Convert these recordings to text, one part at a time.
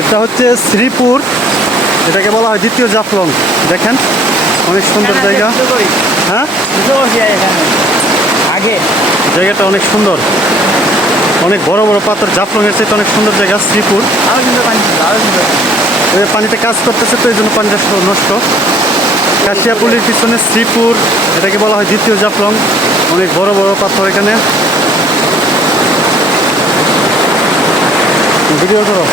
এটা হচ্ছে শ্রীপুর এটাকে বলা হয় দ্বিতীয় জাফলং। দেখেন অনেক সুন্দর জায়গা। হ্যাঁ? আগে। জায়গাটা অনেক সুন্দর। অনেক বড় বড় পাথর জাফলং এর চাইতে অনেক সুন্দর জায়গা শ্রীপুর। আরও সুন্দর পানি ছিল আরও সুন্দর এই পানিতে কাজ করতেছে তো এই জন্য পানিটা নষ্ট। কাশিয়াপুলির পিছনে শ্রীপুর এটাকে বলা হয় দ্বিতীয় জাফলং। অনেক বড় বড় পাথর এখানে। ভিডিও করো।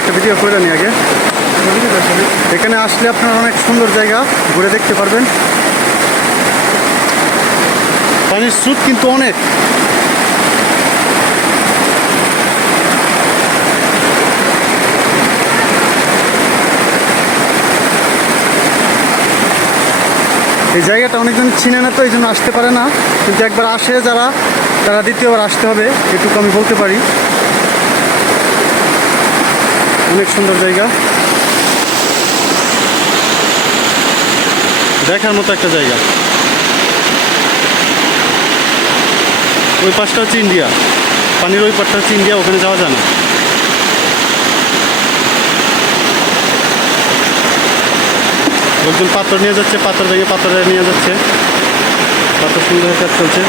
একটা ভিডিও করে নি আগে এখানে আসলে আপনার অনেক সুন্দর জায়গা, ঘুরে দেখতে পারবেন। পানির স্রোত কিন্তু অনেক। এই জায়গাটা অনেকজন চিনে না তো, এই জন্য আসতে পারে না। কিন্তু একবার আসে যারা, তারা দ্বিতীয়বার আসতে হবে, এটুকু আমি বলতে পারি। অনেক সুন্দর জায়গা। দেখার মতো একটা জায়গা। ওই পাশটা হচ্ছে ইন্ডিয়া। পানির ওই পাশটা হচ্ছে ইন্ডিয়া, ওখানে যাওয়া যায় না। লোকজন পাথর নিয়ে যাচ্ছে, পাথর ভেঙে পাথরে নিয়ে যাচ্ছে। পাথর সুন্দর কাজ চলছে।